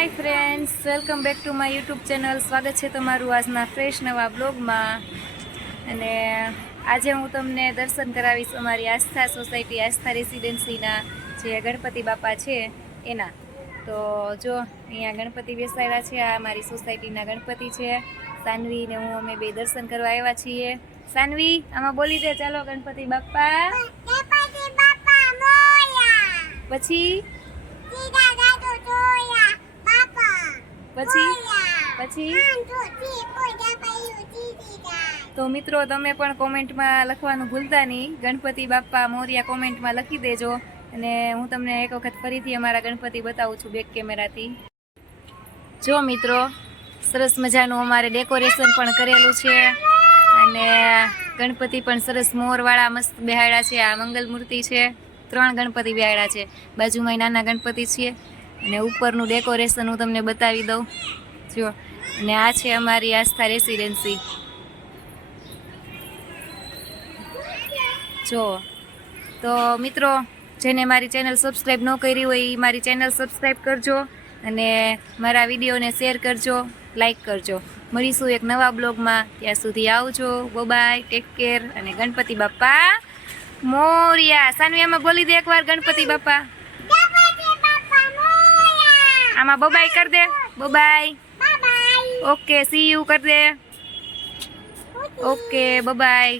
Hi friends, welcome back to my YouTube channel. સ્વાગત છે તમારું આજના ફ્રેશ નવા બ્લોગમાં. અને આજે હું તમને દર્શન કરાવીશ અમારી આસ્થા સોસાયટી, આસ્થા રેસિડેન્સીના જે ગણપતિ બાપા છે એના. તો જો અહીંયા ગણપતિ બેસાડ્યા છે. આ અમારી સોસાયટીના ગણપતિ છે. સાનવી ને હું અમે બે દર્શન કરવા આવ્યા છીએ. સાનવી, આમાં બોલી દે ચાલો ગણપતિ બાપા. પછી પછી તો મિત્રો, તમે પણ કોમેન્ટમાં લખવાનું ભૂલતા નહીં. ગણપતિ બાપ્પા મોરિયા કોમેન્ટમાં લખી દેજો. અને હું તમને એક વખત ફરીથી અમારા ગણપતિ બતાવું છું બેક કેમેરાથી. જો મિત્રો, સરસ મજાનું અમારે ડેકોરેશન પણ કરેલું છે. અને ગણપતિ પણ સરસ મોરવાળા મસ્ત બેહાડ્યા છે. આ મંગલ મૂર્તિ છે. 3 ગણપતિ બેહાડ્યા છે. બાજુમાં નાના ગણપતિ છે. અને ઉપરનું ડેકોરેશન હું તમને બતાવી દઉં. જો, અને આ છે અમારી આસ્થા રેસિડેન્સી. જો તો મિત્રો, જેને મારી ચેનલ સબસ્ક્રાઈબ ન કરી હોય એ મારી ચેનલ સબસ્ક્રાઈબ કરજો. અને મારા વિડીયોને શેર કરજો, લાઈક કરજો. મળીશું એક નવા બ્લોગમાં. ત્યાં સુધી આવજો. Bye, take care. અને ગણપતિ બાપ્પા મોરિયા. સાનવીયામાં બોલી દે એકવાર ગણપતિ બાપ્પા. આમાં બબાઈ કર દે. બબાઈ. ઓકે, સી યુ કર દે. ઓકે, બબાઈ.